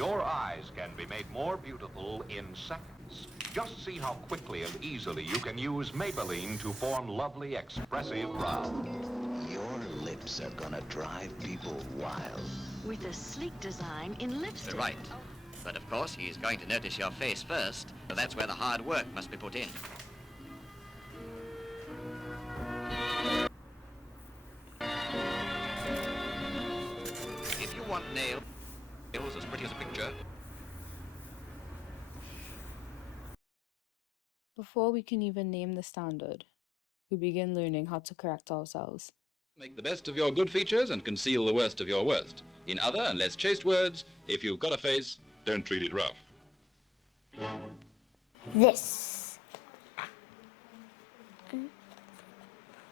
Your eyes can be made more beautiful in seconds. Just see how quickly and easily you can use Maybelline to form lovely, expressive brows. Your lips are gonna drive people wild. With a sleek design in lipstick. Right. But of course, he's going to notice your face first, so that's where the hard work must be put in. If you want nails as pretty as a picture. Before we can even name the standard, we begin learning how to correct ourselves. Make the best of your good features and conceal the worst of your worst. In other and less chaste words, if you've got a face, don't treat it rough. This.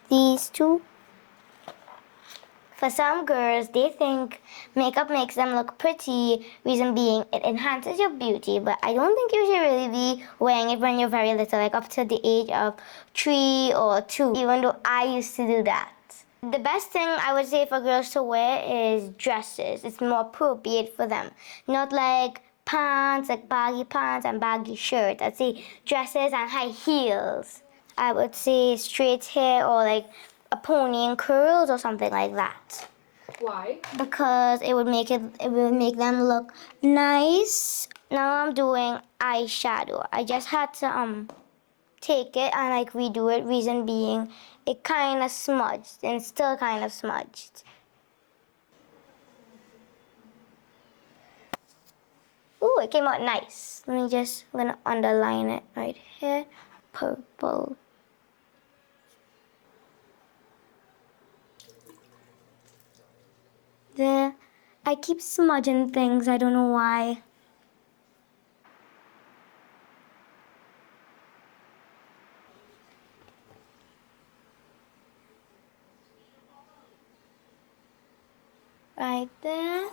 These two. For some girls, they think makeup makes them look pretty, reason being it enhances your beauty, but I don't think you should really be wearing it when you're very little, like up to the age of 3 or 2, even though I used to do that. The best thing I would say for girls to wear is dresses. It's more appropriate for them. Not like pants, like baggy pants and baggy shirts. I'd say dresses and high heels. I would say straight hair or like a pony and curls or something like that. Why? Because it would make them look nice. Now I'm doing eyeshadow. I just had to take it and like redo it, reason being it kind of smudged and still kind of smudged. Ooh, it came out nice. I'm gonna underline it right here. Purple. There. I keep smudging things, I don't know why. Right there.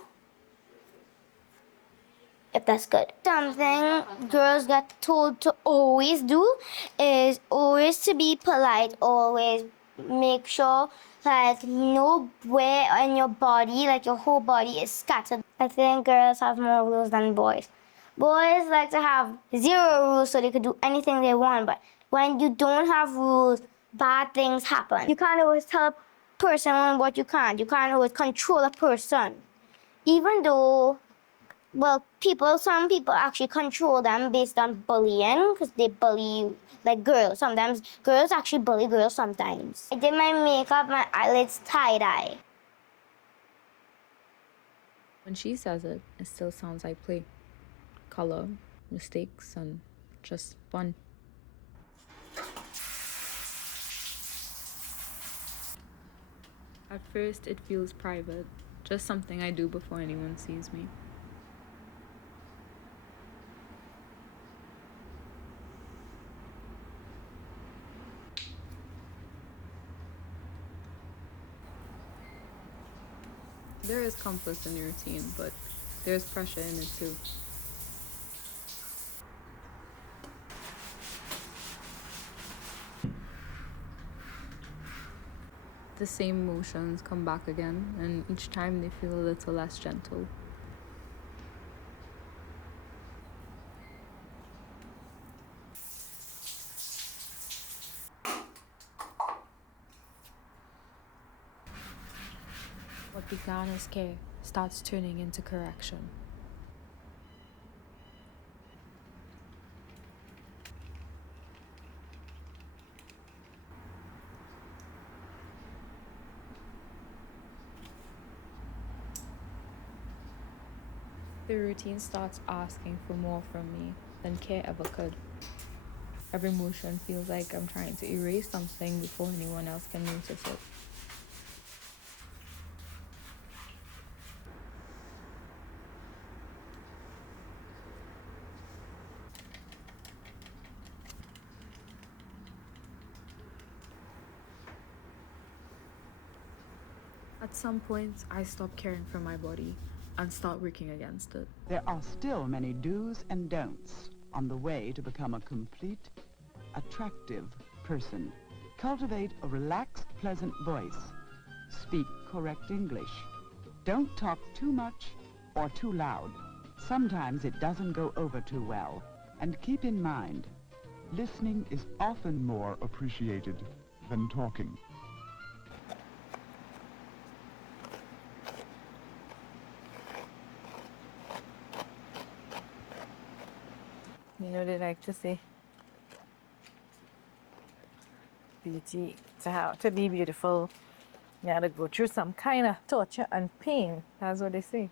If that's good. Something girls get told to always do is always to be polite, always make sure like nowhere in your body, like your whole body is scattered. I think girls have more rules than boys. Boys like to have 0 rules so they could do anything they want, but when you don't have rules, bad things happen. You can't always tell a person what you can't. You can't always control a person. Even though, well, some people actually control them based on bullying, because they bully like girls. Sometimes girls actually bully girls sometimes. I did my makeup, my eyelids tie-dye. When she says it, it still sounds like play. Color, mistakes, and just fun. At first, it feels private, just something I do before anyone sees me. There is comfort in the routine, but there's pressure in it too. The same emotions come back again, and each time they feel a little less gentle. What began as care starts turning into correction. The routine starts asking for more from me than care ever could. Every motion feels like I'm trying to erase something before anyone else can notice it. At some point, I stop caring for my body and start working against it. There are still many do's and don'ts on the way to become a complete, attractive person. Cultivate a relaxed, pleasant voice. Speak correct English. Don't talk too much or too loud. Sometimes it doesn't go over too well. And keep in mind, listening is often more appreciated than talking. You know, they like to say, beauty, to be beautiful, you have to go through some kind of torture and pain. That's what they say.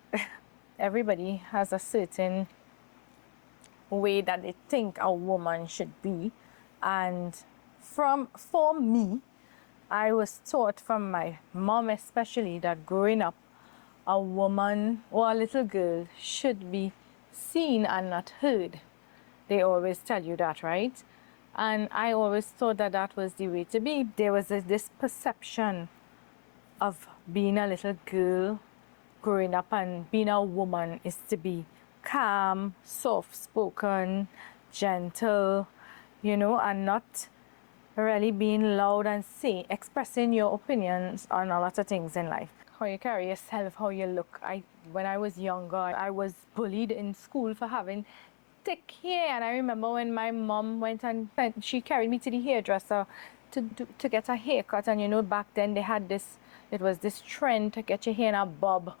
Everybody has a certain way that they think a woman should be. And for me, I was taught from my mom especially that growing up, a woman or a little girl should be seen and not heard. They always tell you that, right? And I always thought that that was the way to be. There was this perception of being a little girl growing up, and being a woman is to be calm, soft-spoken, gentle, you know, and not really being loud and expressing your opinions on a lot of things in life. How you carry yourself, how you look. When I was younger, I was bullied in school for having thick hair, and I remember when my mom went and she carried me to the hairdresser to get a haircut. And you know, back then they had it was this trend to get your hair in a bob.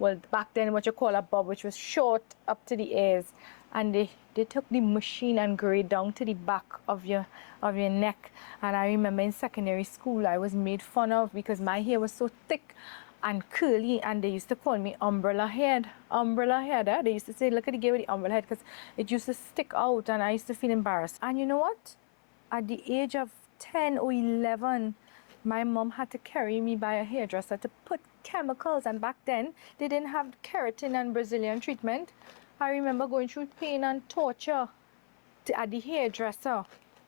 Well, back then what you call a bob, which was short up to the ears, and they took the machine and graded down to the back of your neck. And I remember in secondary school I was made fun of because my hair was so thick and curly, and they used to call me umbrella head. Umbrella head, eh? They used to say, look at the girl with the umbrella head, because it used to stick out, and I used to feel embarrassed. And you know what? At the age of 10 or 11, my mom had to carry me by a hairdresser to put chemicals, and back then they didn't have keratin and Brazilian treatment. I remember going through pain and torture at the hairdresser,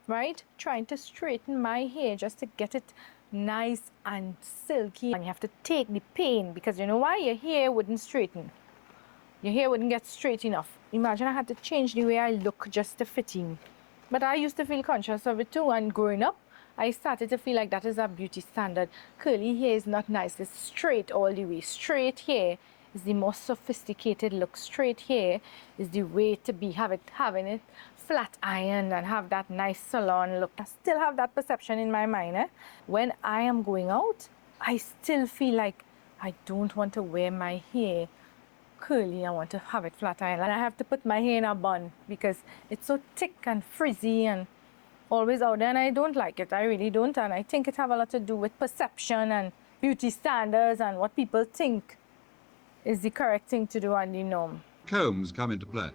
right? Trying to straighten my hair just to get it nice and silky, and you have to take the pain because you know why? Your hair wouldn't straighten. Your hair wouldn't get straight enough. Imagine I had to change the way I look just to fit in. But I used to feel conscious of it too, and growing up I started to feel like that is a beauty standard. Curly hair is not nice. It's straight all the way. Straight hair is the most sophisticated look. Straight hair is the way to be. Having it flat ironed and have that nice salon look. I still have that perception in my mind. When I am going out, I still feel like I don't want to wear my hair curly. I want to have it flat ironed, and I have to put my hair in a bun because it's so thick and frizzy and always out there, and I don't like it. I really don't, and I think it have a lot to do with perception and beauty standards and what people think is the correct thing to do and the norm. Combs come into play.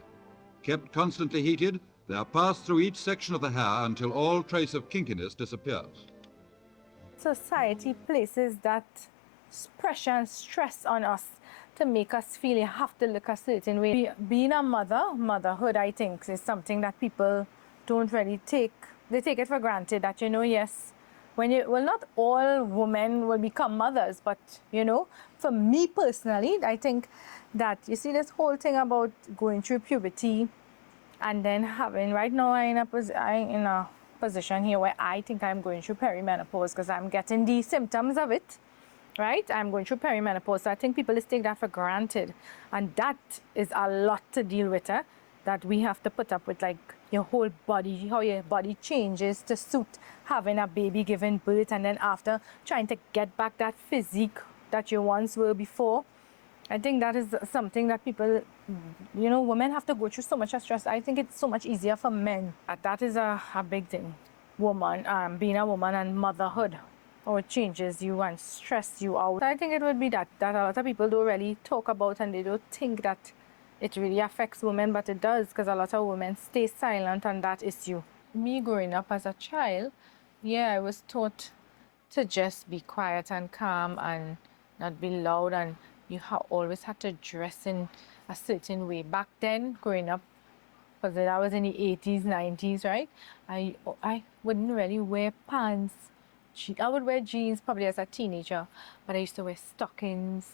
Kept constantly heated, they are passed through each section of the hair until all trace of kinkiness disappears. Society places that pressure and stress on us to make us feel you have to look a certain way. Being a motherhood, I think, is something that people don't really take. They take it for granted that, you know, yes, not all women will become mothers, but, you know, for me personally, I think that, you see, this whole thing about going through puberty and then having, right now I'm in a position here where I think I'm going through perimenopause because I'm getting the symptoms of it, right? I'm going through perimenopause, so I think people just take that for granted, and that is a lot to deal with, that we have to put up with, like, your whole body, how your body changes to suit having a baby, giving birth, and then after trying to get back that physique that you once were before. I think that is something that people, you know, women have to go through so much stress. I think it's so much easier for men. That is a big thing. Being a woman and motherhood, how it changes you and stresses you out. I think it would be that a lot of people don't really talk about, and they don't think that it really affects women, but it does, because a lot of women stay silent on that issue. Me growing up as a child, yeah, I was taught to just be quiet and calm and not be loud, and you always had to dress in a certain way. Back then, growing up, because I was in the 80s, 90s, right? I wouldn't really wear pants. I would wear jeans probably as a teenager, but I used to wear stockings,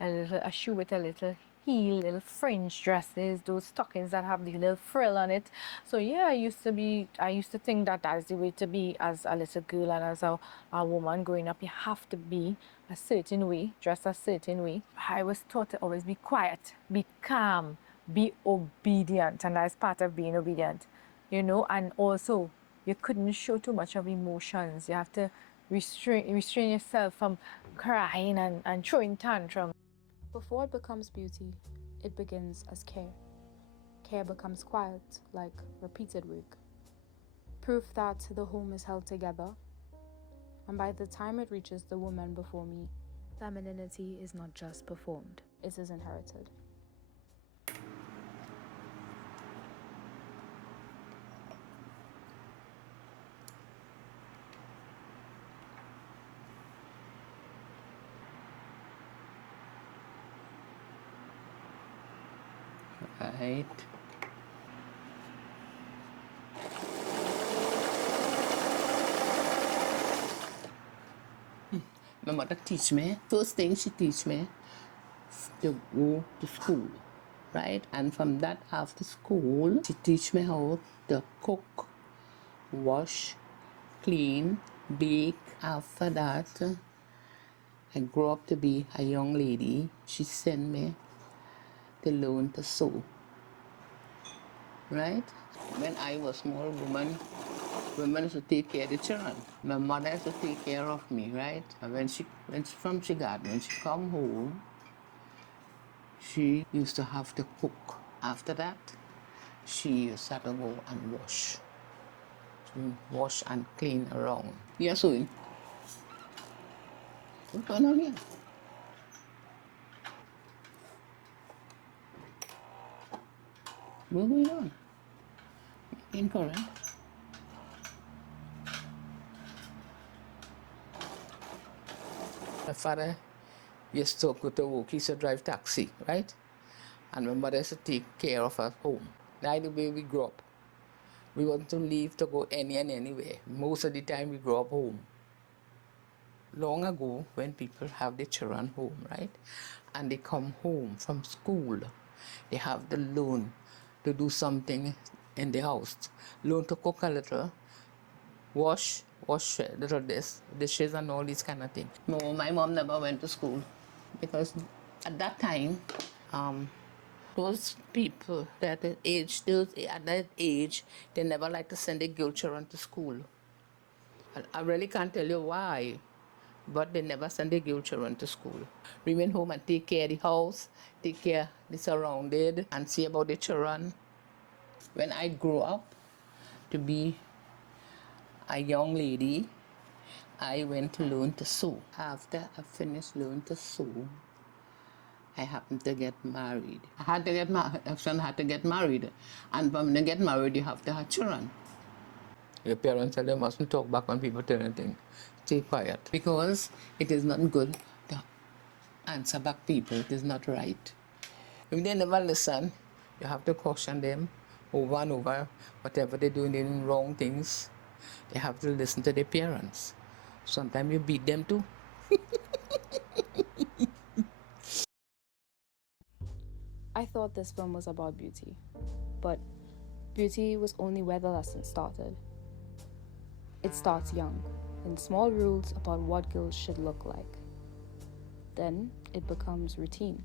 a shoe with a little heel, little fringe dresses, those stockings that have the little frill on it. So yeah, I used to think that that's the way to be as a little girl and as a woman growing up. You have to be a certain way, dress a certain way. I was taught to always be quiet, be calm, be obedient, and that's part of being obedient, you know. And also, you couldn't show too much of emotions. You have to restrain yourself from crying and throwing tantrum. Before it becomes beauty, it begins as care. Care becomes quiet, like repeated work. Proof that the home is held together. And by the time it reaches the woman before me, femininity is not just performed, it is inherited. Right. My mother teach me, first thing she teach me to go to school, right? And from that after school, she teach me how to cook, wash, clean, bake. After that, I grew up to be a young lady. She sent me to learn to sew, right? When I was small woman used to take care of the children. My mother used to take care of me, right? And when she from Chicago, when she come home, she used to have to cook. After that, she used to go and wash. Wash and clean around. Yeah, sewing. What's going on here? What's going on? Incorrect. My father used to go to work. He used to drive taxi, right? And my mother used to take care of us home. That's the way we grew up. We want to leave to go anywhere. Most of the time we grew up home. Long ago, when people have their children home, right? And they come home from school, they have to learn to do something in the house. Learn to cook a little, wash a little dishes and all these kind of things. No, my mom never went to school because at that time, those people at that age, they never like to send their girl children to school. I really can't tell you why, but they never send their girl children to school. Remain home and take care of the house, take care of the surrounded, and see about the children. When I grew up to be a young lady, I went to learn to sew. After I finished learning to sew, I happened to get married. I had to get married. And when you get married, you have to have children. Your parents tell you mustn't talk back when people tell anything. Stay quiet. Because it is not good to answer back people. It is not right. If they never listen, you have to caution them over and over. Whatever they're doing wrong things, they have to listen to their parents. Sometimes you beat them too. I thought this film was about beauty, but beauty was only where the lesson started. It starts young, in small rules about what girls should look like. Then it becomes routine.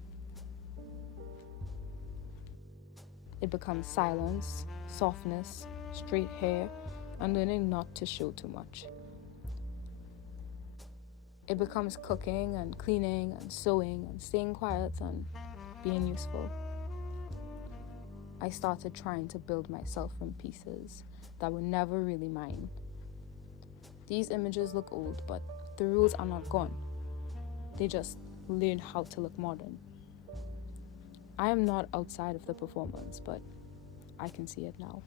It becomes silence, softness, straight hair, and learning not to show too much. It becomes cooking and cleaning and sewing and staying quiet and being useful. I started trying to build myself from pieces that were never really mine. These images look old, but the rules are not gone. They just learn how to look modern. I am not outside of the performance, but I can see it now.